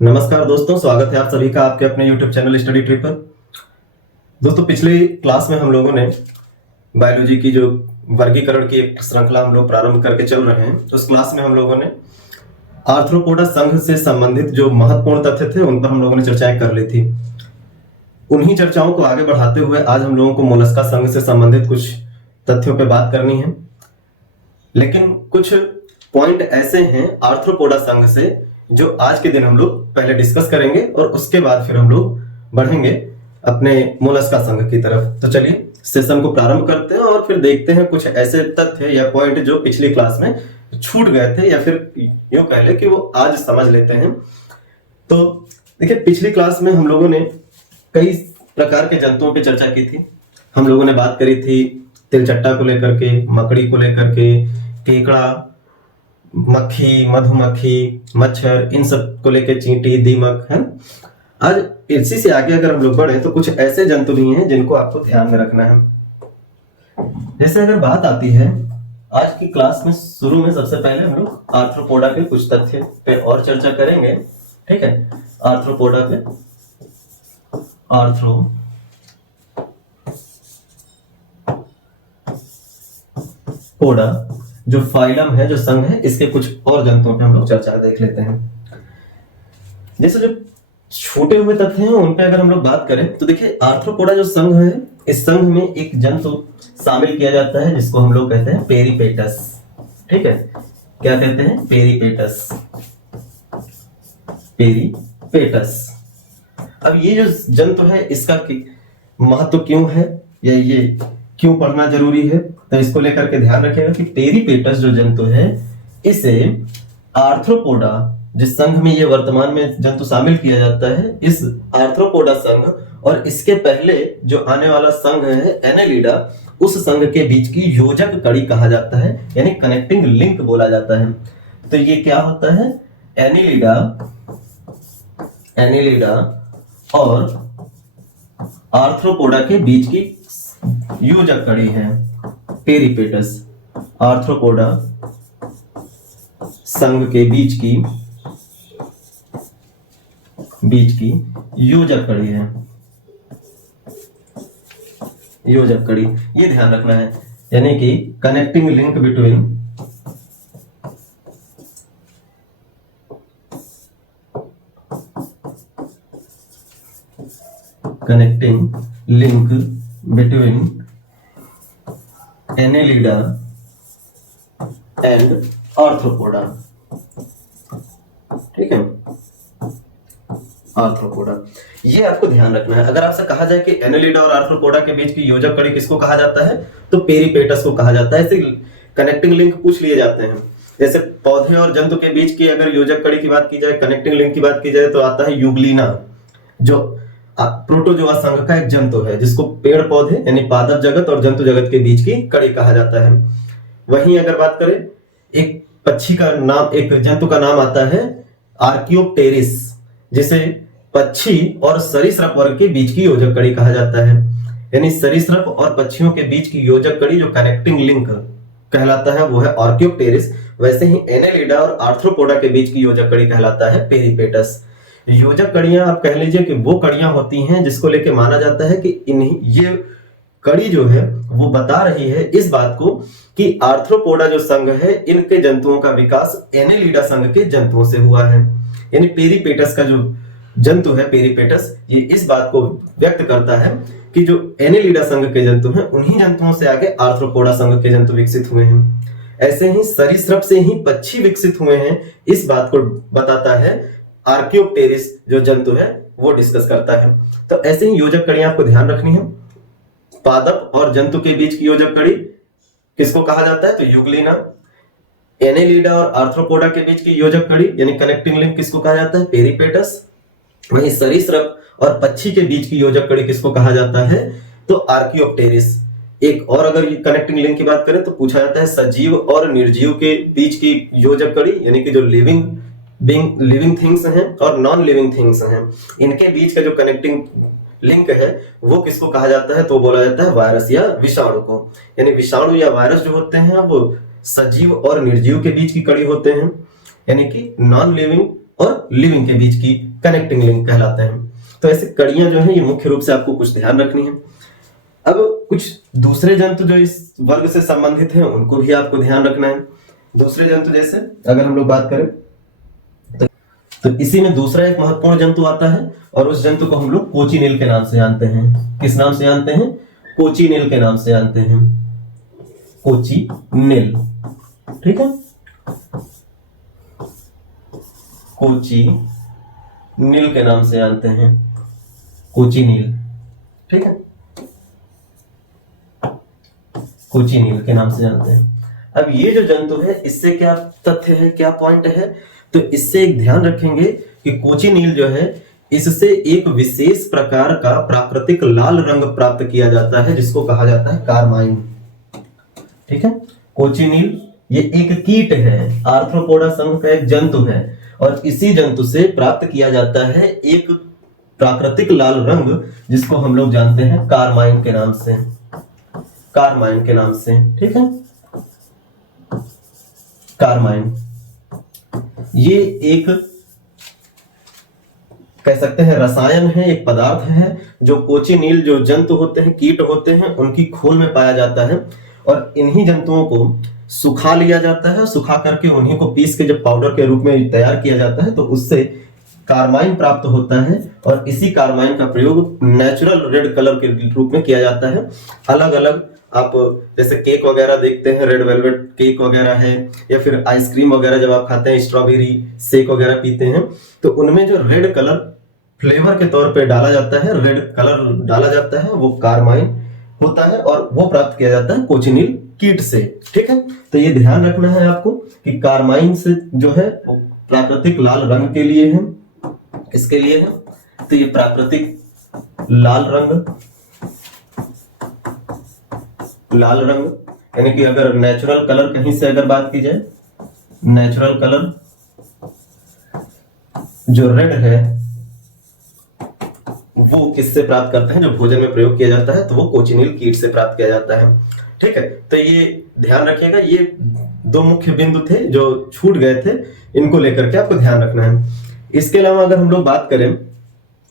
नमस्कार दोस्तों, स्वागत है आप सभी का आपके अपने YouTube चैनल स्टडी ट्रिप पर। दोस्तों, पिछले क्लास में हम लोगों ने बायोलॉजी की जो वर्गीकरण की एक श्रृंखला हम लोग प्रारंभ करके चल रहे हैं। तो उस क्लास में हम लोगों ने आर्थ्रोपोडा संघ से संबंधित जो महत्वपूर्ण तथ्य थे उन पर हम लोगों ने चर्चाएं कर ली थी। उन्हीं चर्चाओं को आगे बढ़ाते हुए आज हम लोगों को मोलस्का संघ से संबंधित कुछ तथ्यों पर बात करनी है। लेकिन कुछ पॉइंट ऐसे हैं आर्थ्रोपोडा संघ से जो आज के दिन हम लोग पहले डिस्कस करेंगे और उसके बाद फिर हम लोग बढ़ेंगे अपने मोलस्का संघ की तरफ। तो चलिए सेशन को प्रारंभ करते हैं और फिर देखते हैं कुछ ऐसे तथ्य या पॉइंट जो पिछली क्लास में छूट गए थे या फिर यूं कह ले कि वो आज समझ लेते हैं। तो देखिए, पिछली क्लास में हम लोगों ने कई प्रकार के जंतुओं पर चर्चा की थी। हम लोगों ने बात करी थी तिलचट्टा को लेकर के, मकड़ी को लेकर के, केकड़ा, मक्खी, मधुमक्खी, मच्छर, इन सब को लेकर चींटी, दीमक है। आज इसी से आगे अगर हम लोग बढ़े तो कुछ ऐसे जंतु भी हैं जिनको आपको ध्यान में रखना है। जैसे अगर बात आती है आज की क्लास में, शुरू में सबसे पहले हम लोग आर्थ्रोपोडा के कुछ तथ्य पे और चर्चा करेंगे। ठीक है, आर्थ्रोपोडा पे, आर्थ्रोपोडा जो फाइलम है, जो संघ है, इसके कुछ और जंतुओं पे हम लोग चर्चा देख लेते हैं। जैसे जो छोटे हुए तथ्य हैं उन पे अगर हम लोग बात करें तो देखिए, आर्थ्रोपोडा जो संघ है, इस संघ में एक जंतु शामिल किया जाता है जिसको हम लोग कहते हैं पेरिपेटस। ठीक है, क्या कहते हैं? पेरिपेटस। पेरिपेटस। अब ये जो जंतु है इसका महत्व क्यों है या ये क्यों पढ़ना जरूरी है, तो इसको लेकर के ध्यान रखिएगा कि पेरिपेटस जो जंतु है इसे आर्थ्रोपोडा जिस संघ में ये वर्तमान में जंतु शामिल किया जाता है, इस आर्थ्रोपोडा संघ और इसके पहले जो आने वाला संघ है एनेलिडा, उस संघ के बीच की योजक कड़ी कहा जाता है, यानी कनेक्टिंग लिंक बोला जाता है। तो ये क्या होता है? एनेलिडा और आर्थ्रोपोडा के बीच की योजक कड़ी है पेरिपेटस। आर्थ्रोपोडा संघ के बीच की योजक कड़ी है। योजक कड़ी, ये ध्यान रखना है, यानी कि connecting link between Annelida and arthropoda. ठीक है, आर्थ्रोपोडा, ये आपको ध्यान रखना है। अगर आपसे कहा जाए कि एनेलिडा और आर्थ्रोपोडा के बीच की योजक कड़ी किसको कहा जाता है, तो पेरिपेटस को कहा जाता है। ऐसे कनेक्टिंग लिंक पूछ लिए जाते हैं। जैसे पौधे और जंतु के बीच की अगर योजक कड़ी की बात की जाए, कनेक्टिंग लिंक की बात की जाए, तो आता है यूग्लिना, जो प्रोटोजोआ संघ का एक जंतु है जिसको पेड़ पौधे यानी पादप जगत और जंतु जगत के बीच की कड़ी कहा जाता है। वहीं अगर बात करें, एक पक्षी का नाम, एक जंतु का नाम आता है आर्कियोप्टेरिस, जिसे पक्षी और सरीसृप वर्ग के बीच की योजक कड़ी कहा जाता है। यानी सरीसृप और पक्षियों के बीच की योजक कड़ी जो कनेक्टिंग लिंक कहलाता है वो है आर्कियोप्टेरिस। वैसे ही एनेलिडा और आर्थ्रोपोडा के बीच की योजक कड़ी कहलाता है पेरिपेटस। योजक कड़ियां आप कह लीजिए कि वो कड़ियां होती हैं जिसको लेके माना जाता है कि ये कड़ी जो है वो बता रही है इस बात को कि आर्थ्रोपोडा जो संघ है, इनके जंतुओं का विकास एनेलिडा संघ के जंतुओं से हुआ है। यानी पेरिपेटस का जो जंतु है पेरिपेटस, ये इस बात को व्यक्त करता है कि जो एनेलिडा संघ के जंतु हैं उन्हीं जंतुओं से आगे आर्थ्रोपोडा संघ के जंतु विकसित हुए हैं। ऐसे ही सरीसृप से ही पक्षी विकसित हुए हैं, इस बात को बताता है आर्कियोप्टेरिस जो जंतु है वो डिस्कस करता है। तो ऐसे ही योजक कड़ियां आपको ध्यान रखनी है। पादप और जंतु के बीच की योजक कड़ी किसको कहा जाता है, तो यूग्लिना। एनेलिडा और आर्थ्रोपोडा के बीच की योजक कड़ी यानी कनेक्टिंग लिंक किसको कहा जाता है, पेरिपेटस। वहीं सरीसृप और पक्षी के बीच की योजक कड़ी किसको कहा जाता है, तो आर्कियोप्टेरिस। एक और अगर कनेक्टिंग लिंक की बात करें तो पूछा जाता है सजीव और निर्जीव के बीच की योजक कड़ी, यानी कि जो लिविंग थिंग्स हैं और नॉन लिविंग थिंग्स हैं, इनके बीच का जो कनेक्टिंग लिंक है वो किसको कहा जाता है, तो बोला जाता है वायरस या विषाणु को। यानी विषाणु या वायरस जो होते हैं वो सजीव और निर्जीव के बीच की कड़ी होते हैं, यानी कि नॉन लिविंग और लिविंग के बीच की कनेक्टिंग लिंक कहलाते हैं। तो ऐसे कड़ियां जो है ये मुख्य रूप से आपको कुछ ध्यान रखनी है। अब कुछ दूसरे जंतु जो इस वर्ग से संबंधित हैं उनको भी आपको ध्यान रखना है। दूसरे जंतु जैसे अगर हम लोग बात करें तो इसी में दूसरा एक महत्वपूर्ण जंतु आता है और उस जंतु को हम लोग कोचिनील के नाम से जानते हैं। किस नाम से जानते हैं? कोचिनील के नाम से जानते हैं। कोचिनील, ठीक है, कोचिनील के नाम से जानते हैं, कोचिनील, ठीक है, कोचिनील के नाम से जानते हैं। अब ये जो जंतु है इससे क्या तथ्य है, क्या पॉइंट है, तो इससे एक ध्यान रखेंगे कि कोचिनील जो है इससे एक विशेष प्रकार का प्राकृतिक लाल रंग प्राप्त किया जाता है जिसको कहा जाता है कार्माइन, ठीक है। कोचिनील ये एक कीट है, आर्थ्रोपोडा संघ का एक जंतु है और इसी जंतु से प्राप्त किया जाता है एक प्राकृतिक लाल रंग जिसको हम लोग जानते हैं कार्माइन के नाम से, कार्माइन के नाम से, ठीक है, कार्माइन। ये एक कह सकते हैं रसायन है, एक पदार्थ है जो कोचिनील जो जंतु होते हैं, कीट होते हैं, उनकी खोल में पाया जाता है और इन्हीं जंतुओं को सुखा लिया जाता है। सुखा करके उन्हीं को पीस के जब पाउडर के रूप में तैयार किया जाता है तो उससे कार्माइन प्राप्त होता है और इसी कार्माइन का प्रयोग नेचुरल रेड कलर के रूप में किया जाता है। अलग अलग आप जैसे केक वगैरह देखते हैं, रेड वेलवेट केक वगैरह है या फिर आइसक्रीम वगैरह जब आप खाते हैं, स्ट्रॉबेरी शेक वगैरह पीते हैं तो उनमें जो रेड कलर फ्लेवर के तौर पे डाला जाता है, रेड कलर डाला जाता है, वो कार्माइन होता है और वो प्राप्त किया जाता है कोचिनील कीट से, ठीक है। तो ये ध्यान रखना है आपको कि कार्माइन से जो है वो प्राकृतिक लाल रंग के लिए है, इसके लिए है। तो ये प्राकृतिक लाल रंग, लाल रंग यानी कि अगर नेचुरल कलर कहीं से अगर बात की जाए, नेचुरल कलर जो रेड है वो किससे प्राप्त करते हैं? जो भोजन में प्रयोग किया जाता है तो वो कोचिनील कीट से प्राप्त किया जाता है, ठीक है। तो ये ध्यान रखिएगा, ये दो मुख्य बिंदु थे जो छूट गए थे, इनको लेकर के आपको ध्यान रखना है। इसके अलावा अगर हम लोग बात करें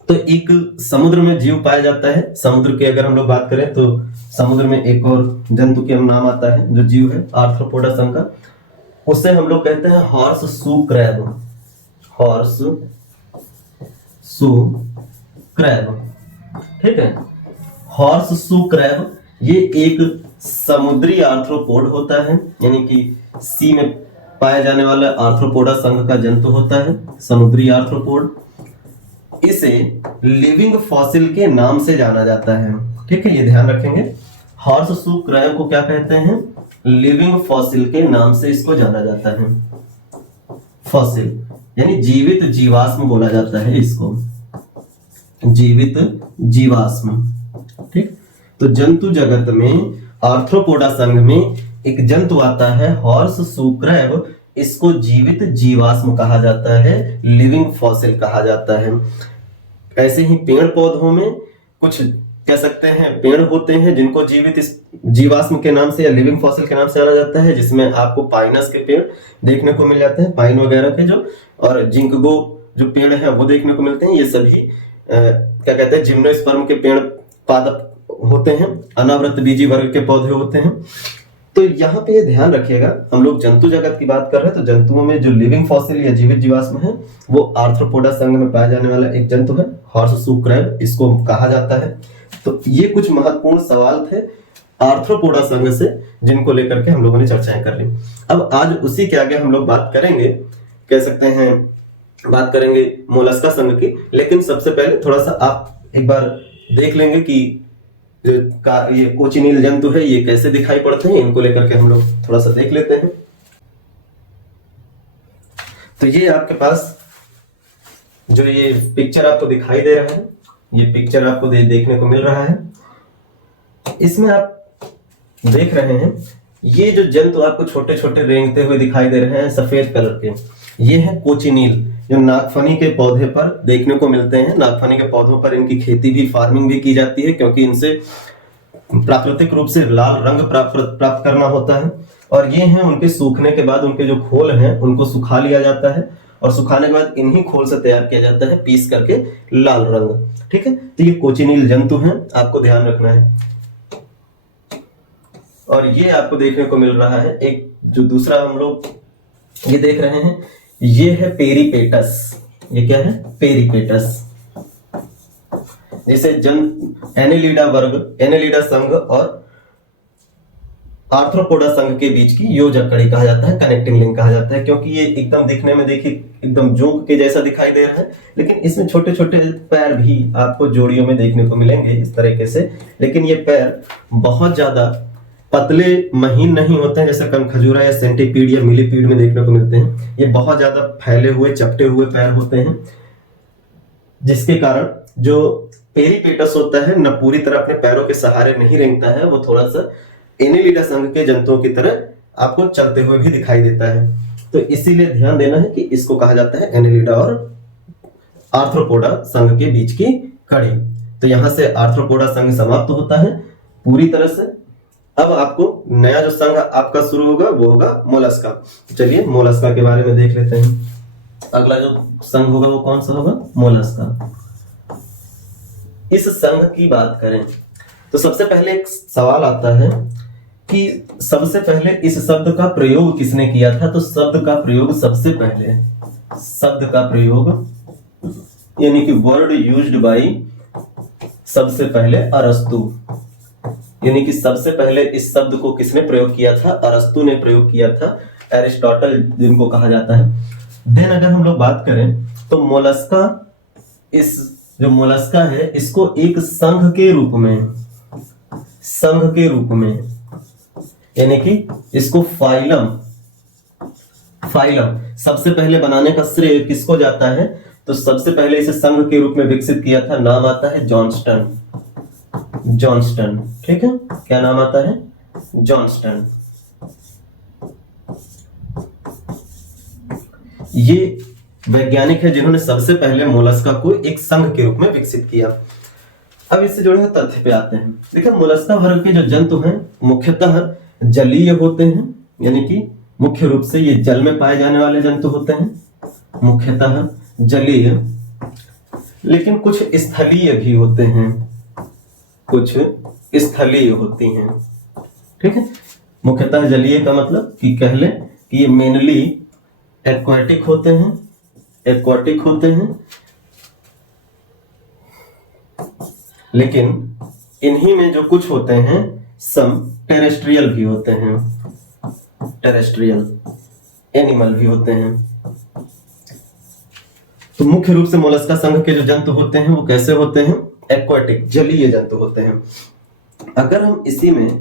तो एक समुद्र में जीव पाया जाता है। समुद्र की अगर हम लोग बात करें तो समुद्र में एक और जंतु के नाम आता है जो जीव है आर्थ्रोपोडा संघ का, उससे हम लोग कहते हैं horse shoe crab, horse shoe crab, ठीक है। हॉर्स शू क्रैब ये एक समुद्री आर्थ्रोपोड होता है, यानी कि सी में पाया जाने वाला आर्थ्रोपोडा संघ का जंतु होता है, समुद्री आर्थ्रोपोड। इसे लिविंग फॉसिल के नाम से जाना जाता है, ठीक है, ये ध्यान रखेंगे। हॉर्स शू क्रैब को क्या कहते हैं? लिविंग फॉसिल के नाम से इसको जाना जाता है। फॉसिल यानी जीवित जीवाश्म बोला जाता है इसको, जीवित जीवाश्म, ठीक। तो जंतु जगत में आर्थ्रोपोडा संघ में एक जंतु आता है हॉर्स शू क्रैब, इसको जीवित जीवाश्म कहा जाता है, लिविंग फॉसिल कहा जाता है। ऐसे ही पेड़ पौधों में कुछ कह सकते हैं पेड़ होते हैं जिनको जीवित जीवाश्म के नाम से या लिविंग फॉसिल के नाम से जाना जाता है, जिसमें आपको पाइनस के पेड़ देखने को मिल जाते हैं, पाइन वगैरह के जो, और जिंकगो जो पेड़ है वो देखने को मिलते हैं। ये सभी क्या कहते हैं जिम्नोस्पर्म के पेड़ पादप होते हैं, अनावृत बीजी वर्ग के पौधे होते हैं। तो यहाँ पे ये ध्यान रखिएगा, हम लोग जंतु जगत की बात कर रहे हैं तो जंतुओं में जो लिविंग फॉसिल या जीवित जीवाश्म है वो आर्थ्रोपोडा संघ में पाया जाने वाला एक जंतु है हॉर्स शू क्रैब, इसको कहा जाता है। तो ये कुछ महत्वपूर्ण सवाल थे आर्थ्रोपोडा संघ से जिनको लेकर के हम लोगों ने चर्चाएं कर ली। अब आज उसी के आगे हम लोग बात करेंगे, कह सकते हैं बात करेंगे मोलस्का संघ की, लेकिन सबसे पहले थोड़ा सा आप एक बार देख लेंगे कि ये कोचिनील जंतु है ये कैसे दिखाई पड़ते हैं, इनको लेकर के हम लोग थोड़ा सा देख लेते हैं। तो ये आपके पास जो ये पिक्चर आपको दिखाई दे रहा है, ये पिक्चर आपको देखने को मिल रहा है, इसमें आप देख रहे हैं ये जो जंतु आपको छोटे छोटे रेंगते हुए दिखाई दे रहे हैं सफेद कलर के, ये है कोचिनील, जो नागफनी के पौधे पर देखने को मिलते हैं। नागफनी के पौधों पर इनकी खेती भी, फार्मिंग भी की जाती है क्योंकि इनसे प्राकृतिक रूप से लाल रंग प्राप्त करना होता है। और ये हैं उनके सूखने के बाद उनके जो खोल हैं उनको सुखा लिया जाता है और सुखाने के बाद इन्हीं खोल से तैयार किया जाता है पीस करके लाल रंग। ठीक है, तो ये कोचिनील जंतु हैं, आपको ध्यान रखना है। और ये आपको देखने को मिल रहा है एक जो दूसरा हम लोग ये देख रहे हैं, ये है पेरिपेटस। ये क्या है? पेरिपेटस। जिसे एनेलिडा वर्ग, एनेलिडा संघ और आर्थ्रोपोडा संघ के बीच की योजक कड़ी कहा जाता है, कनेक्टिंग लिंक कहा जाता है, क्योंकि ये एकदम दिखने में देखिए एकदम जोंक के जैसा दिखाई दे रहा है, लेकिन इसमें छोटे छोटे पैर भी आपको जोड़ियों में देखने को मिलेंगे इस तरीके से। लेकिन ये पैर बहुत ज्यादा पतले महीन नहीं होते हैं जैसे कनखजूरा या सेंटीपीड या मिलीपीड में देखने को मिलते हैं। ये बहुत ज्यादा फैले हुए चपटे हुए पैर होते हैं, जिसके कारण जो पेरिपेटस होता है न पूरी तरह अपने पैरों के सहारे नहीं रेंगता है, वो थोड़ा सा एनेलिडा संघ के जंतुओं की तरह आपको चलते हुए भी दिखाई देता है। तो इसीलिए ध्यान देना है कि इसको कहा जाता है एनेलिडा और आर्थ्रोपोडा संघ के बीच की कड़ी। तो यहां से आर्थ्रोपोडा संघ समाप्त होता है पूरी तरह से। अब आपको नया जो संघ आपका शुरू होगा वो होगा मोलस्का। चलिए मोलस्का के बारे में देख लेते हैं। अगला जो संघ होगा वो कौन सा होगा? मोलस्का। इस संघ की बात करें तो सबसे पहले एक सवाल आता है कि सबसे पहले इस शब्द का प्रयोग किसने किया था? तो शब्द का प्रयोग सबसे पहले, शब्द का प्रयोग यानी कि वर्ड यूज्ड बाय, सबसे पहले अरस्तु, यानी कि सबसे पहले इस शब्द को किसने प्रयोग किया था? अरस्तु ने प्रयोग किया था, एरिस्टोटल जिनको कहा जाता है। देन अगर हम लोग बात करें तो मोलस्का, इस जो मोलस्का है इसको एक संघ के रूप में, संघ के रूप में, यानी कि इसको फाइलम, फाइलम सबसे पहले बनाने का श्रेय किसको जाता है? तो सबसे पहले इसे संघ के रूप में विकसित किया था, नाम आता है जॉनस्टन। जॉनस्टन, ठीक है, क्या नाम आता है? जॉनस्टन। ये वैज्ञानिक है जिन्होंने सबसे पहले मोलस्का को एक संघ के रूप में विकसित किया। अब इससे जुड़े हुए तथ्य पे आते हैं। देखिए मोलस्का वर्ग के जो जंतु हैं मुख्यतः जलीय होते हैं, यानी कि मुख्य रूप से ये जल में पाए जाने वाले जंतु होते हैं, मुख्यतः जलीय, लेकिन कुछ स्थलीय भी होते हैं, कुछ स्थलीय होती हैं। ठीक है, मुख्यतः जलीय का मतलब कि कह लें कि ये मेनली एक्वाटिक होते हैं, एक्वाटिक होते हैं, लेकिन इन्हीं में जो कुछ होते हैं सम टेरेस्ट्रियल भी होते हैं, टेरेस्ट्रियल एनिमल भी होते हैं। तो मुख्य रूप से मोलस्का संघ के जो जंतु होते हैं वो कैसे होते हैं? एक्वाटिक, जलीय जंतु होते हैं। अगर हम इसी में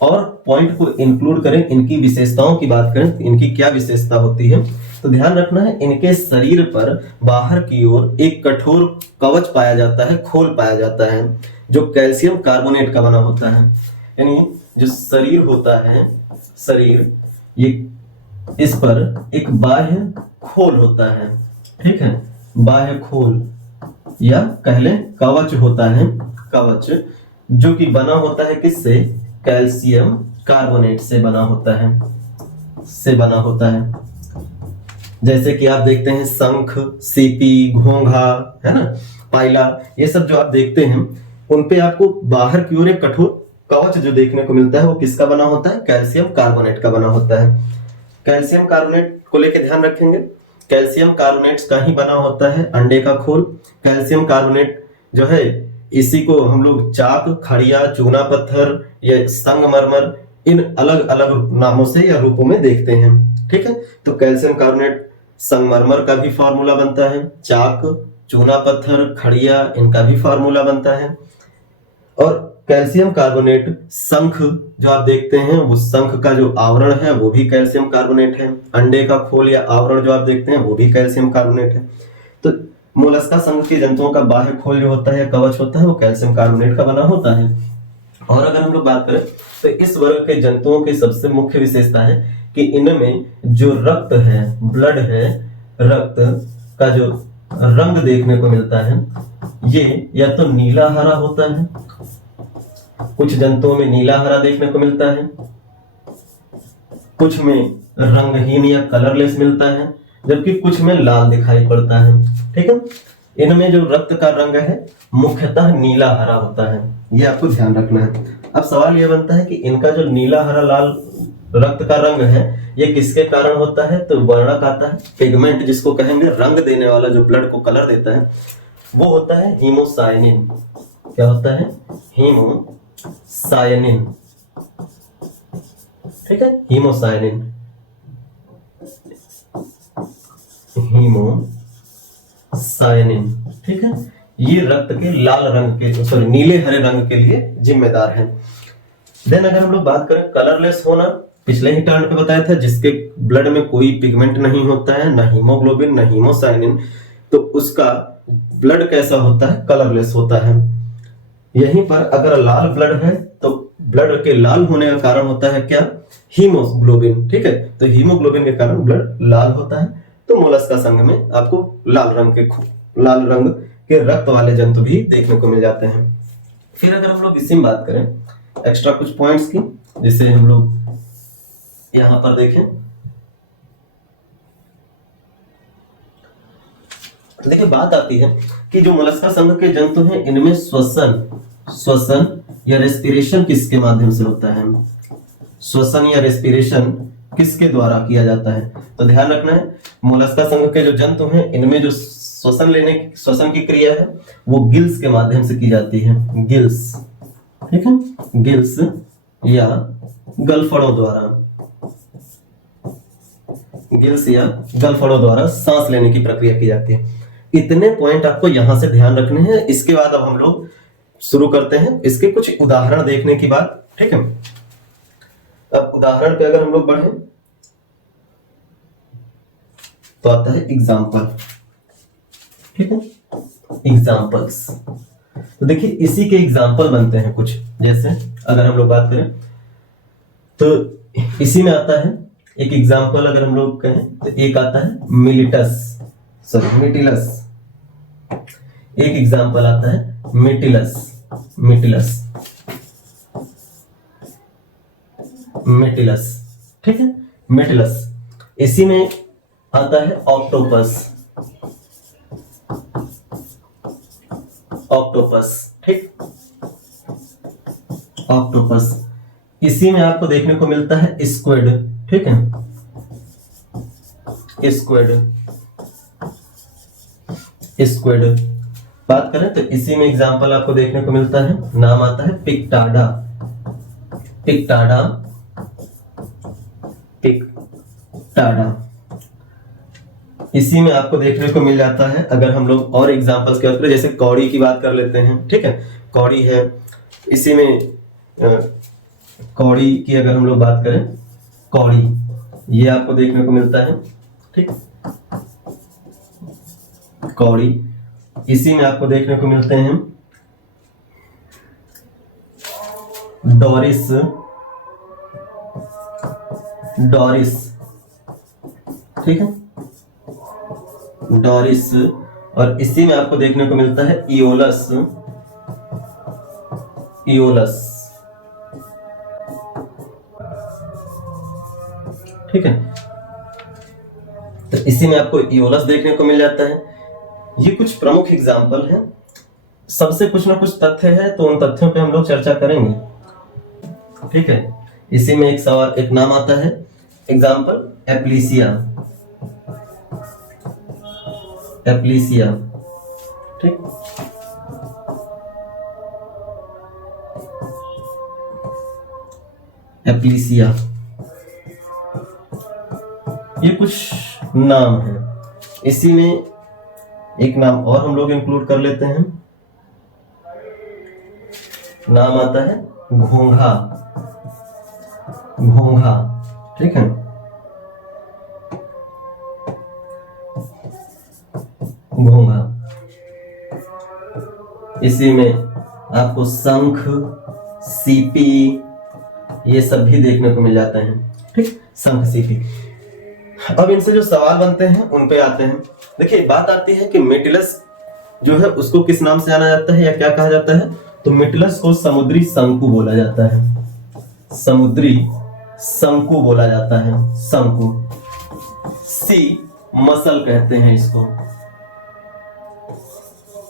और पॉइंट को इंक्लूड करें, इनकी विशेषताओं की बात करें, इनकी क्या विशेषता होती है, तो ध्यान रखना है इनके शरीर पर बाहर की ओर एक कठोर कवच पाया जाता है, खोल पाया जाता है, जो कैल्शियम कार्बोनेट का बना होता है। यानी जो शरीर होता है, शरीर, ये इस पर एक बाह्य खोल होता है, ठीक है, बाह्य खोल या कह लें कवच होता है, कवच जो कि बना होता है किससे? कैल्शियम कार्बोनेट से बना होता है, से बना होता है। जैसे कि आप देखते हैं शंख, सीपी, घोंघा, है ना, पाइला, ये सब जो आप देखते हैं उनपे आपको बाहर की ओर एक कठोर कवच जो देखने को मिलता है वो किसका बना होता है? कैल्शियम कार्बोनेट का बना होता है। कैल्शियम कार्बोनेट को लेकर ध्यान रखेंगे, कैल्शियम कार्बोनेट का ही बना होता है अंडे का खोल। कैल्शियम कार्बोनेट जो है इसी को हम लोग चाक, खड़िया, चूना पत्थर या संगमरमर इन अलग अलग नामों से या रूपों में देखते हैं। ठीक है, तो कैल्शियम कार्बोनेट संगमरमर का भी फार्मूला बनता है, चाक, चूना पत्थर, खड़िया, इनका भी फार्मूला बनता है। और कैल्शियम कार्बोनेट शंख जो आप देखते हैं वो शंख का जो आवरण है वो भी कैल्शियम कार्बोनेट है। अंडे का खोल या आवरण जो आप देखते हैं वो भी कैल्शियम कार्बोनेट है। तो मोलस्का संघ के जंतुओं का बाह्य खोल जो होता है, कवच होता है, वो कैल्शियम कार्बोनेट का बना होता है। और अगर हम लोग बात करें तो इस वर्ग के जंतुओं की सबसे मुख्य विशेषता है कि इनमें जो रक्त है, ब्लड है, रक्त का जो रंग देखने को मिलता है ये या तो नीला हरा होता है, कुछ जंतुओं में नीला हरा देखने को मिलता है, कुछ में रंगहीन या कलरलेस मिलता है, जबकि कुछ में लाल दिखाई पड़ता है। ठीक है, इनमें जो रक्त का रंग है मुख्यतः नीला हरा होता है, ये आपको ध्यान रखना है। अब सवाल यह बनता है कि इनका जो नीला हरा लाल रक्त का रंग है ये किसके कारण होता है, तो वर्णक आता है, पिगमेंट जिसको कहेंगे रंग देने वाला, जो ब्लड को कलर देता है, वो होता है हीमोसायनिन। क्या होता है? हीमोसायनिन। ठीक है, हीमोसायनिन, हीमोसायनिन। ठीक है, ये रक्त के लाल रंग के, सॉरी नीले हरे रंग के लिए जिम्मेदार है। देन अगर हम लोग बात करें कलरलेस होना, पिछले ही टर्न पे बताया था, जिसके ब्लड में कोई पिगमेंट नहीं होता है, ना हीमोग्लोबिन ना हीमोसायनिन, तो उसका ब्लड कैसा होता है? कलरलेस होता है। यहीं पर अगर लाल ब्लड है तो ब्लड के लाल होने का कारण होता है क्या? हीमोग्लोबिन। ठीक है, तो हीमोग्लोबिन के कारण ब्लड लाल होता है। तो मोलस्का संघ में आपको लाल रंग के रक्त वाले जंतु भी देखने को मिल जाते हैं। फिर अगर हम लोग इसी में बात करें एक्स्ट्रा कुछ पॉइंट्स की, जैसे हम लोग यहां पर देखें, देखिए बात आती है कि जो मोलस्का संघ के जंतु हैं इनमें श्वसन या रेस्पिरेशन किसके माध्यम से होता है? श्वसन या रेस्पिरेशन किसके द्वारा किया जाता है? तो ध्यान रखना है, मोलस्का संघ के जो जंतु हैं इनमें जो श्वसन की क्रिया है वो गिल्स के माध्यम से की जाती है। गिल्स, ठीक है, गिल्स या गलफड़ों द्वारा, गिल्स या गलफड़ों द्वारा सांस लेने की प्रक्रिया की जाती है। इतने पॉइंट आपको यहां से ध्यान रखने हैं। इसके बाद अब हम लोग शुरू करते हैं इसके कुछ उदाहरण देखने की बात। ठीक है, अब उदाहरण पे अगर हम लोग बढ़े तो आता है एग्जाम्पल। ठीक है, एग्जाम्पल्स। तो देखिए इसी के एग्जाम्पल बनते हैं कुछ, जैसे अगर हम लोग बात करें तो इसी में आता है एक एग्जाम्पल, अगर हम लोग कहें तो एक आता है मिटिलस। एक एग्जाम्पल आता है मिटिलस। ठीक है, मिटिलस। इसी में आता है ऑक्टोपस। ठीक, ऑक्टोपस। इसी में आपको देखने को मिलता है स्क्विड। ठीक है, स्क्विड बात करें तो इसी में एग्जाम्पल आपको देखने को मिलता है, नाम आता है पिक्टाडा। इसी में आपको देखने को मिल जाता है, अगर हम लोग और एग्जांपल्स की बात करें, जैसे कौड़ी की बात कर लेते हैं। ठीक है, कौड़ी है, इसी में कौड़ी की अगर हम लोग बात करें, कौड़ी ये आपको देखने को मिलता है। ठीक, कौड़ी। इसी में आपको देखने को मिलते हैं डोरिस। ठीक है, डोरिस। और इसी में आपको देखने को मिलता है इयोलस। ठीक है, तो इसी में आपको इयोलस देखने को मिल जाता है। ये कुछ प्रमुख एग्जाम्पल हैं, सबसे कुछ ना कुछ तथ्य है, तो उन तथ्यों पे हम लोग चर्चा करेंगे। ठीक है, इसी में एक सवाल, एक नाम आता है एग्जाम्पल एप्लीसिया। ठीक, एप्लीसिया, ये कुछ नाम है। इसी में एक नाम और हम लोग इंक्लूड कर लेते हैं, नाम आता है घोंघा। ठीक है, घोंघा। इसी में आपको शंख, सीपी, ये सब भी देखने को मिल जाते हैं। ठीक, शंख, सीपी। अब इनसे जो सवाल बनते हैं उन पे आते हैं। देखिए बात आती है कि मिटिलस जो है उसको किस नाम से जाना जाता है या क्या कहा जाता है, तो मिटिलस को समुद्री शंकु बोला जाता है। समुद्री शंकु बोला जाता है, शंकु। सी मसल कहते हैं इसको,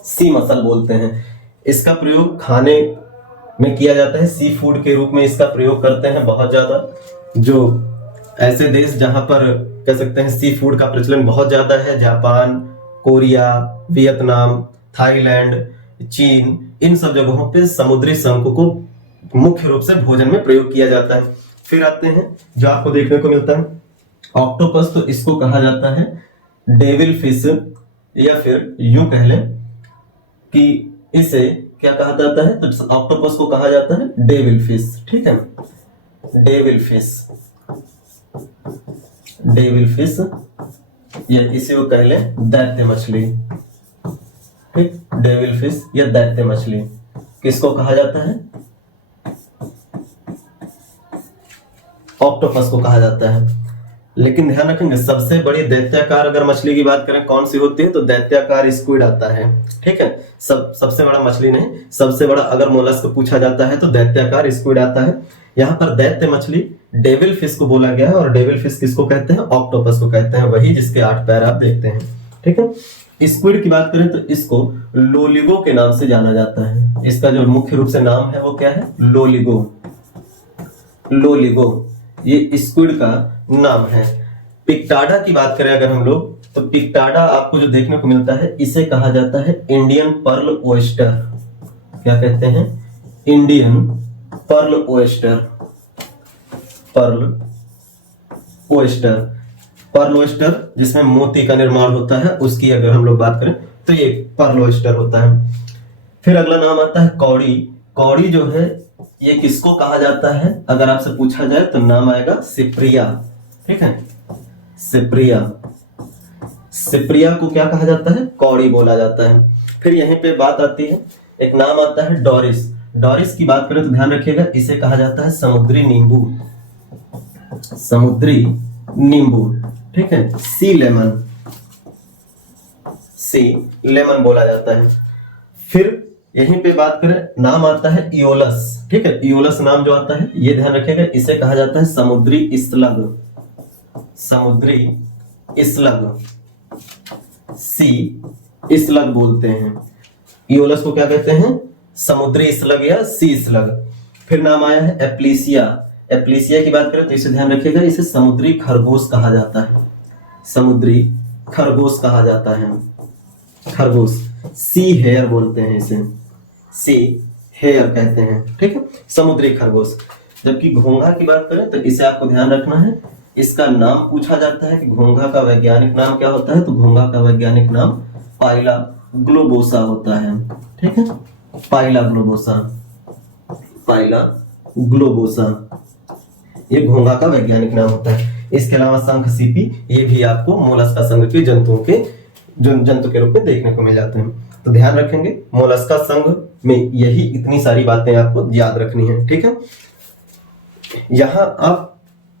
सी मसल बोलते हैं। इसका प्रयोग खाने में किया जाता है, सी फूड के रूप में इसका प्रयोग करते हैं बहुत ज्यादा। जो ऐसे देश जहां पर कह सकते हैं सी फूड का प्रचलन बहुत ज्यादा है, जापान, कोरिया, वियतनाम, थाईलैंड, चीन, इन सब जगहों पे समुद्री शंख को मुख्य रूप से भोजन में प्रयोग किया जाता है। फिर आते हैं जो आपको देखने को मिलता है ऑक्टोपस, तो इसको कहा जाता है डेविल फिश, या फिर यूं कह लें कि इसे क्या कहा जाता है, तो ऑक्टोपस को कहा जाता है डेविल फिश। ठीक है, डेविल फिश, डेविल फिश, या इसे वो कह लें दैत्य मछली। ठीक, डेविल फिश या दैत्य मछली किसको कहा जाता है, ऑक्टोपस को कहा जाता है। लेकिन ध्यान रखेंगे सबसे बड़ी दैत्याकार अगर मछली की बात करें कौन सी होती है, तो दैत्याकार स्क्विड आता है। ठीक है, सबसे बड़ा मछली नहीं, सबसे बड़ा अगर मोलस्क पूछा जाता है तो दैत्याकार स्क्विड आता है। यहाँ पर दैत्य मछली डेविल फिश को बोला गया है, और डेविल फिश किसको कहते हैं, ऑक्टोपस को कहते हैं, वही जिसके 8 पैर आप देखते हैं। ठीक है, स्क्विड की बात करें तो इसको लोलिगो के नाम से जाना जाता है। इसका जो मुख्य रूप से नाम है वो क्या है, लोलिगो, लोलिगो ये स्क्विड का नाम है। पिक्टाडा की बात करें अगर हम लोग, तो पिक्टाडा आपको जो देखने को मिलता है इसे कहा जाता है इंडियन पर्ल ओयस्टर। क्या कहते हैं, Indian pearl oyster, pearl oyster, pearl oyster जिसमें मोती का निर्माण होता है, उसकी अगर हम लोग बात करें तो ये पर्ल ओयस्टर होता है। फिर अगला नाम आता है कौड़ी। कौड़ी जो है ये किसको कहा जाता है, अगर आपसे पूछा जाए तो नाम आएगा सिप्रिया। ठीक है, सिप्रिया, सिप्रिया को क्या कहा जाता है, कौड़ी बोला जाता है। फिर यहीं पे बात आती है, एक नाम आता है डोरिस। डोरिस की बात करें तो ध्यान रखिएगा इसे कहा जाता है समुद्री नींबू, समुद्री नींबू। ठीक है, सी लेमन, सी लेमन बोला जाता है। फिर यहीं पे बात करें नाम आता है इयोलस। ठीक है, इयोलस नाम जो आता है ये ध्यान रखिएगा इसे कहा जाता है समुद्री स्लग, समुद्री स्लग, सी स्लग बोलते हैं। इयोलस को क्या कहते हैं, समुद्री स्लग या सी स्लग। फिर नाम आया है एप्लीसिया। एप्लीसिया की बात करें तो इसे ध्यान रखिएगा इसे समुद्री खरगोश कहा जाता है, समुद्री खरगोश कहा जाता है, खरगोश, सी हेयर बोलते हैं इसे, सी हेयर कहते हैं। ठीक है, समुद्री खरगोश। जबकि घोंघा की बात करें तो इसे आपको ध्यान रखना है, इसका नाम पूछा जाता है कि घोंघा का वैज्ञानिक नाम क्या होता है, तो घोंघा का वैज्ञानिक नाम पाइला ग्लोबोसा होता है। ठीक है, पाइला ग्लोबोसा, पाइला ग्लोबोसा ये घोंघा का वैज्ञानिक नाम होता है। इसके अलावा शंख सीपी ये भी आपको मोलस्का संघ के जंतुओं के जंतु के रूप में देखने को मिल जाते हैं। तो ध्यान रखेंगे मोलस्का संघ में यही इतनी सारी बातें आपको याद रखनी है। ठीक है, यहां आप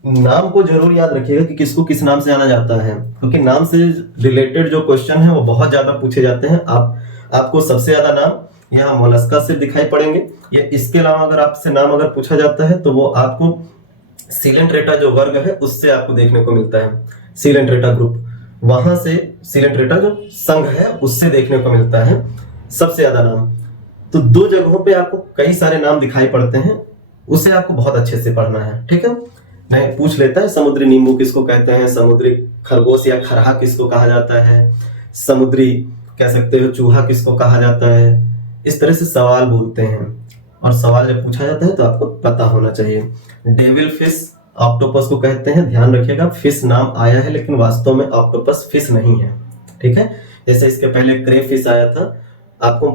नाम को जरूर याद रखिएगा कि किसको किस नाम से जाना जाता है, क्योंकि नाम से रिलेटेड जो क्वेश्चन है वो बहुत ज्यादा पूछे जाते हैं। आपको सबसे ज्यादा नाम यहाँ मोलस्का से दिखाई पड़ेंगे। ये इसके अलावा अगर आपसे नाम अगर पूछा जाता है तो वो आपको सीलेंट्रेटा जो वर्ग है उससे आपको देखने को मिलता है, सीलेंट्रेटा ग्रुप, वहां से सीलेंट्रेटा जो संघ है उससे देखने को मिलता है सबसे ज्यादा नाम। तो 2 जगहों पे आपको कई सारे नाम दिखाई पड़ते हैं, उसे आपको बहुत अच्छे से पढ़ना है। ठीक है, मैं पूछ लेता है समुद्री नींबू किसको कहते हैं, समुद्री खरगोश या खरहा किसको कहा जाता है, समुद्री कह सकते हो चूहा किसको कहा जाता है। इस तरह से सवाल बोलते हैं, और सवाल जब पूछा जाता है तो आपको पता होना चाहिए। डेविल फिश ऑक्टोपस को कहते हैं, ध्यान रखिएगा फिश नाम आया है लेकिन वास्तव में ऑक्टोपस फिश नहीं है। ठीक है, जैसे इसके पहले क्रे फिश आया था आपको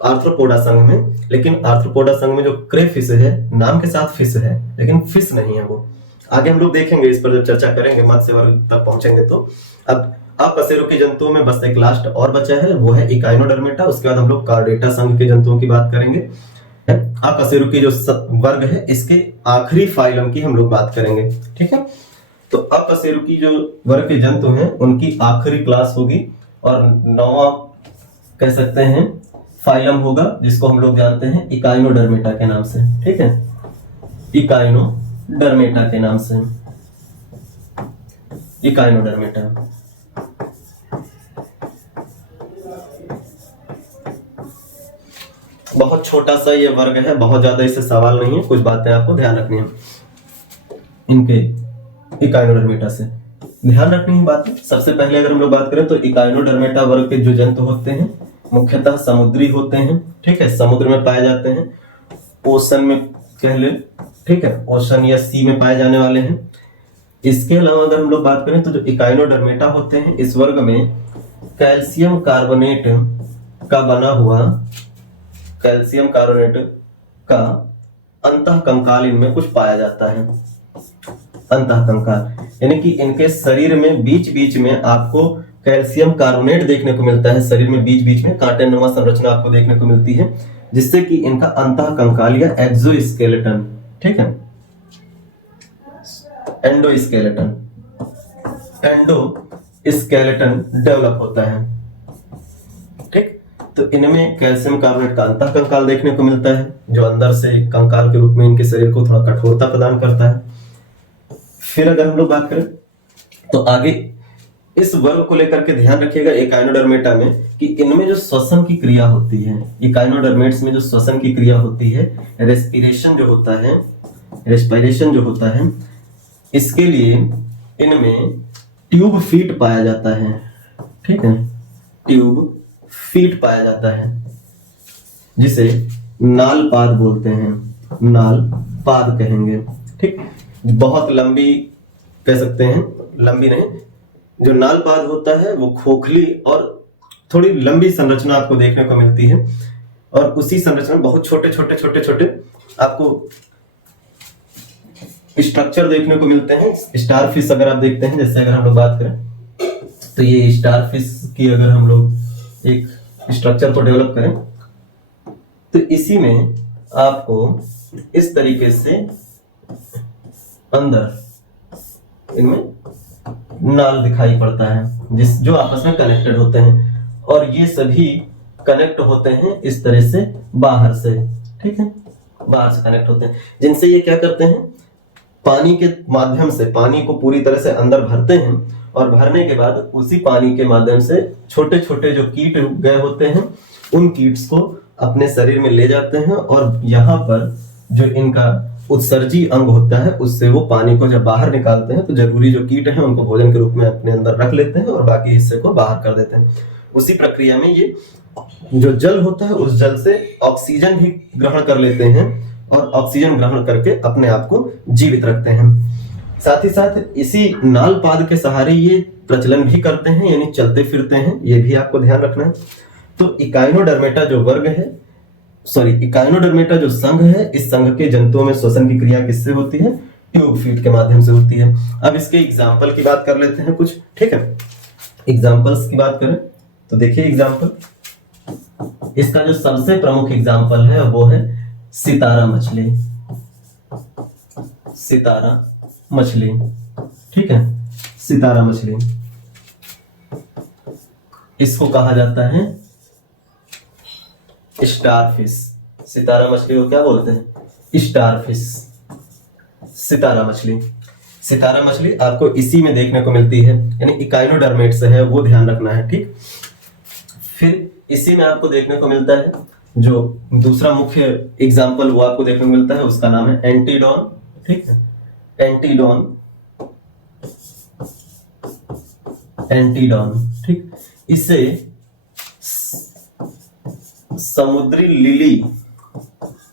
आर्थ्रोपोडा संघ में, लेकिन आर्थ्रोपोडा संघ में जो क्रे फिश है नाम के साथ फिश है लेकिन फिश नहीं है वो। आगे हम लोग देखेंगे इस पर जब चर्चा करेंगे, मत्स्य वर्ग तक पहुंचेंगे। तो अब अकशेरुकी जंतुओं में बस एक लास्ट और बचा है, वो है इकाइनोडर्मेटा। उसके बाद हम लोग कार्डेटा संघ के जंतुओं की बात करेंगे। अकशेरुकी जो वर्ग है इसके आखिरी फाइलम की हम लोग बात करेंगे। ठीक है, तो अकशेरुकी जो वर्ग के जंतु हैं उनकी आखिरी क्लास होगी, और 9वां कह सकते हैं फाइलम होगा जिसको हम लोग जानते हैं इकाइनोडर्मेटा के नाम से। ठीक है, इकाइनोडर्मेटा के नाम से, इकाइनोडर्मेटा। बहुत छोटा सा ये वर्ग है, बहुत ज्यादा इससे सवाल नहीं है, कुछ बातें आपको ध्यान रखनी है इनके इकाइनोडर्मेटा से। ध्यान रखनी है बात। सबसे पहले अगर हम लोग बात करें तो इकाइनोडर्मेटा वर्ग के जो जंतु होते हैं मुख्यतः समुद्री होते हैं, ठीक है, समुद्र में पाए जाते हैं, ओशन में कह ले, ठीक है, ओशन या सी में पाए जाने वाले हैं। इसके अलावा अगर हम लोग बात करें तो जो इकाइनोडर्मेटा होते हैं इस वर्ग में कैल्शियम कार्बोनेट का बना हुआ, कैल्शियम कार्बोनेट का अंतःकंकाल इनमें कुछ पाया जाता है। अंतःकंकाल यानी कि इनके शरीर में बीच बीच में आपको कैल्शियम कार्बोनेट देखने को मिलता है, शरीर में बीच बीच में कांटेनुमा संरचना आपको देखने को मिलती है, जिससे कि इनका अंतःकंकाल या एक्सोस्केलेटन, ठीक है, एंडोस्केलेटन डेवलप होता है, ठीक। तो इनमें कैल्शियम कार्बोनेट का अंतःकंकाल देखने को मिलता है जो अंदर से कंकाल के रूप में इनके शरीर को थोड़ा कठोरता प्रदान करता है। फिर अगर हम लोग बात करें तो आगे इस वर्ग को लेकर के ध्यान रखिएगा इकाइनोडर्मेटा में कि इनमें जो श्वसन की क्रिया होती है, इकाइनोडर्मेट्स में जो श्वसन की क्रिया होती है, रेस्पिरेशन जो होता है, रेस्पिरेशन जो होता है, इसके लिए इनमें ट्यूब फीट पाया जाता है, ठीक है, ट्यूब फीट पाया जाता है जिसे नालपाद बोलते हैं, नालपाद कहेंगे, ठीक। बहुत लंबी कह सकते हैं, लंबी नहीं, जो नालपाद होता है वो खोखली और थोड़ी लंबी संरचना आपको देखने को मिलती है, और उसी संरचना में बहुत छोटे छोटे छोटे छोटे आपको स्ट्रक्चर देखने को मिलते हैं। स्टारफिश अगर आप देखते हैं, जैसे अगर हम लोग बात करें तो ये स्टारफिश की अगर हम लोग एक स्ट्रक्चर को डेवलप करें तो इसी में आपको इस तरीके से अंदर इनमें नाल दिखाई पड़ता है जिस जो आपस में कनेक्टेड होते हैं, और ये सभी कनेक्ट होते हैं इस तरह से बाहर से, ठीक है, बाहर से कनेक्ट होते हैं, जिनसे ये क्या करते हैं, पानी के माध्यम से पानी को पूरी तरह से अंदर भरते हैं, और भरने के बाद उसी पानी के माध्यम से छोटे छोटे जो कीट गए होते हैं उन कीट्स को अपने शरीर में ले जाते हैं, और यहाँ पर जो इनका उत्सर्जी अंग होता है उससे वो पानी को जब बाहर निकालते हैं तो जरूरी जो कीट हैं उनको भोजन के रूप में अपने अंदर रख लेते हैं और बाकी हिस्से को बाहर कर देते हैं। उसी प्रक्रिया में ये जो जल होता है उस जल से ऑक्सीजन भी ग्रहण कर लेते हैं, और ऑक्सीजन ग्रहण करके अपने आप को जीवित रखते हैं। साथ ही साथ इसी नालपाद के सहारे ये प्रचलन भी करते हैं, यानी चलते फिरते हैं, ये भी आपको ध्यान रखना है। तो इकाइनोडर्मेटा जो वर्ग है, इकाइनोडर्मेटा जो संघ है, इस संघ के जंतुओं में श्वसन की क्रिया किससे होती है, ट्यूब फीट के माध्यम से होती है। अब इसके एग्जाम्पल की बात कर लेते हैं कुछ, ठीक है। एग्जाम्पल्स की बात करें तो देखिए एग्जाम्पल, इसका जो सबसे प्रमुख एग्जाम्पल है वो है सितारा मछली, सितारा मछली, ठीक है, सितारा मछली, इसको कहा जाता है स्टारफिश। सितारा मछली को क्या बोलते हैं, स्टारफिश। सितारा मछली, सितारा मछली आपको इसी में देखने को मिलती है, यानी इकाइनोडर्मेट्स है वो ध्यान रखना है, ठीक। फिर इसी में आपको देखने को मिलता है जो दूसरा मुख्य एग्जाम्पल वो आपको देखने को मिलता है, उसका नाम है एंटीडॉन, ठीक है, एंटीडॉन, एंटीडॉन, ठीक। इसे समुद्री लिली,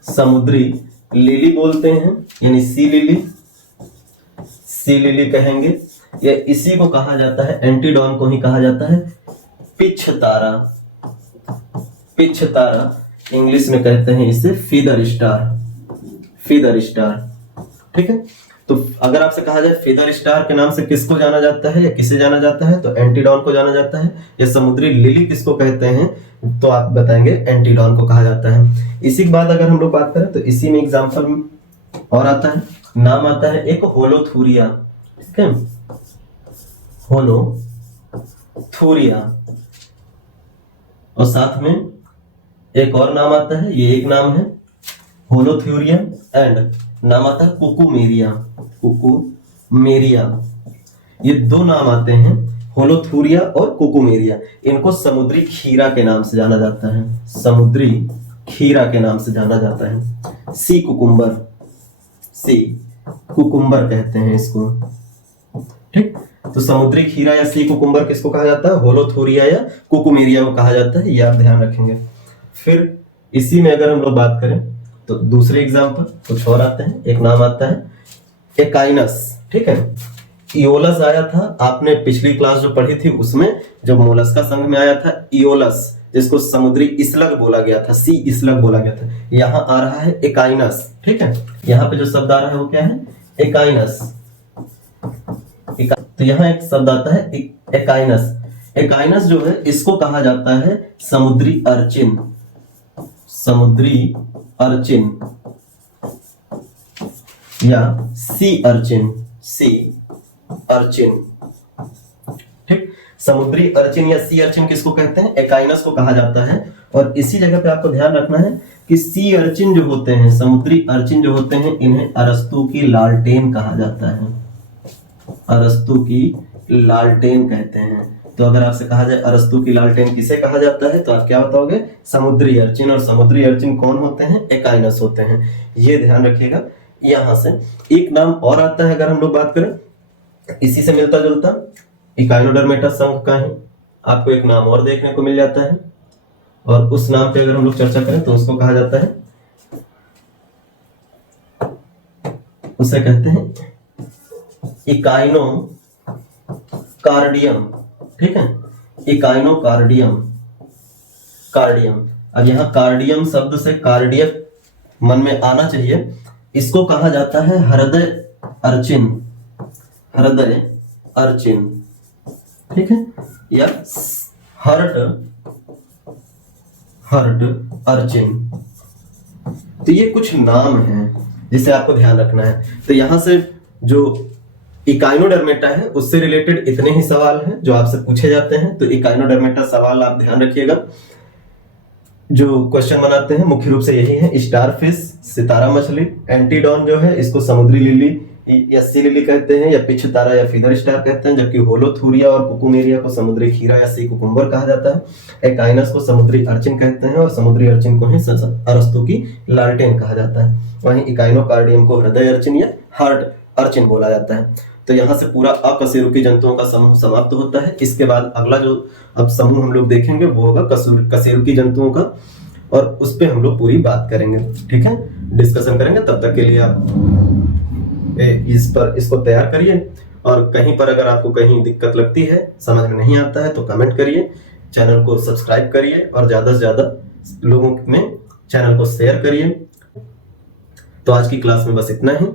समुद्री लिली बोलते हैं, यानी सी लिली, सी लिली कहेंगे, या इसी को कहा जाता है, एंटीडॉन को ही कहा जाता है पिछ तारा। पिछ तारा इंग्लिश में कहते हैं इसे फीदर स्टार, फीदर स्टार, ठीक है। तो अगर आपसे कहा जाए फीदर स्टार के नाम से किसको जाना जाता है या किसे जाना जाता है, तो एंटीडॉन को जाना जाता है। या समुद्री लिली किसको कहते हैं, तो आप बताएंगे एंटीडॉन को कहा जाता है। इसी के बाद अगर हम लोग बात करें तो इसी में एग्जाम्पल और आता है, नाम आता है एक होलोथूरिया, ठीक है, होलोथूरिया, और साथ में एक और नाम आता है, ये एक नाम है होलोथूरिया, एंड नाम आता है कुकुमेरिया, कुकुमेरिया। ये दो नाम आते हैं, होलोथूरिया और कुकुमेरिया। इनको समुद्री खीरा के नाम से जाना जाता है, समुद्री खीरा के नाम से जाना जाता है। सी कुकुम्बर, सी कुकुम्बर कहते हैं इसको। ठीक, तो समुद्री खीरा या सी कुकुम्बर किसको कहा जाता है? होलोथूरिया या कुकुमेरिया को कहा जाता है, ये आप ध्यान रखेंगे। फिर इसी में अगर हम लोग बात करें तो दूसरे एग्जाम्पल कुछ और आते हैं। एक नाम आता है एकाइनस। ठीक है, इयोलस आया था, आपने पिछली क्लास जो पढ़ी थी उसमें जब मोलस्का संघ में आया था इयोलस, जिसको समुद्री स्लग बोला गया था, सी स्लग बोला गया था। यहाँ आ रहा है एकाइनस। ठीक है, यहाँ पे जो शब्द आ रहा है वो क्या है? एकाइनस। तो यहाँ एक शब्द आता है एकाइनस। एकाइनस जो है इसको कहा जाता है समुद्री अर्चिन, समुद्री अर्चिन या सी अर्चिन, सी अर्चिन। ठीक, समुद्री अर्चिन या सी अर्चिन किसको कहते हैं? एकाइनस को कहा जाता है। और इसी जगह पे आपको ध्यान रखना है कि सी अर्चिन जो होते हैं, समुद्री अर्चिन जो होते हैं, इन्हें अरस्तू की लालटेन कहा जाता है, अरस्तू की लालटेन कहते हैं। तो अगर आपसे कहा जाए अरस्तू की लालटेन किसे कहा जाता है तो आप क्या बताओगे? समुद्री अर्चिन। और समुद्री अर्चिन कौन होते हैं? एकाइनस होते हैं, ये ध्यान रखिएगा। यहां से एक नाम और आता है अगर हम लोग बात करें इसी से मिलता जुलता, इकाइनोडर्मेटा संघ का ही आपको एक नाम और देखने को मिल जाता है। और उस नाम पे अगर हम लोग चर्चा करें तो उसको कहा जाता है, उसे कहते हैं इकाइनोकार्डियम। ठीक है, इकाइनोकार्डियम, कार्डियम। अब यहाँ कार्डियम शब्द से कार्डियक मन में आना चाहिए। इसको कहा जाता है हृदय अर्चिन, हृदय अर्चिन। ठीक है, या हर्ट अर्चिन। तो ये कुछ नाम हैं जिसे आपको ध्यान रखना है। तो यहां से जो इकाइनोडर्मेटा है उससे रिलेटेड इतने ही सवाल हैं जो आपसे पूछे जाते हैं। तो इकाइनोडर्मेटा सवाल आप ध्यान रखिएगा। जो क्वेश्चन बनाते हैं मुख्य रूप से यही है, स्टारफिश, सितारा मछली, एंटीडॉन जो है इसको समुद्री लिली या सी लिली कहते हैं, या पिछ तारा या फीदर स्टार कहते हैं, जबकि होलोथूरिया और कुकुमेरिया को समुद्री खीरा या सी कुकुम्बर कहा जाता है। एकाइनस को समुद्री अर्चिन कहते हैं और समुद्री अर्चिन को ही अरस्तू की लालटेन कहा जाता है। वहीं इकाइनोकार्डियम को हृदय अर्चिन या हार्ट अर्चिन बोला जाता है। तो यहाँ से पूरा अकशेरुकी जंतुओं का समूह समाप्त होता है। इसके बाद अगला जो अब समूह हम लोग देखेंगे वो होगा कशेरुकी जंतुओं का, और उस पे हम लोग पूरी बात करेंगे। ठीक है, डिस्कशन करेंगे। तब तक के लिए आप इसको तैयार करिए, और कहीं पर अगर आपको कहीं दिक्कत लगती है, समझ में नहीं आता है तो कमेंट करिए, चैनल को सब्सक्राइब करिए और ज्यादा से ज्यादा लोगों में चैनल को शेयर करिए। तो आज की क्लास में बस इतना ही।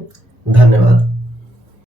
धन्यवाद।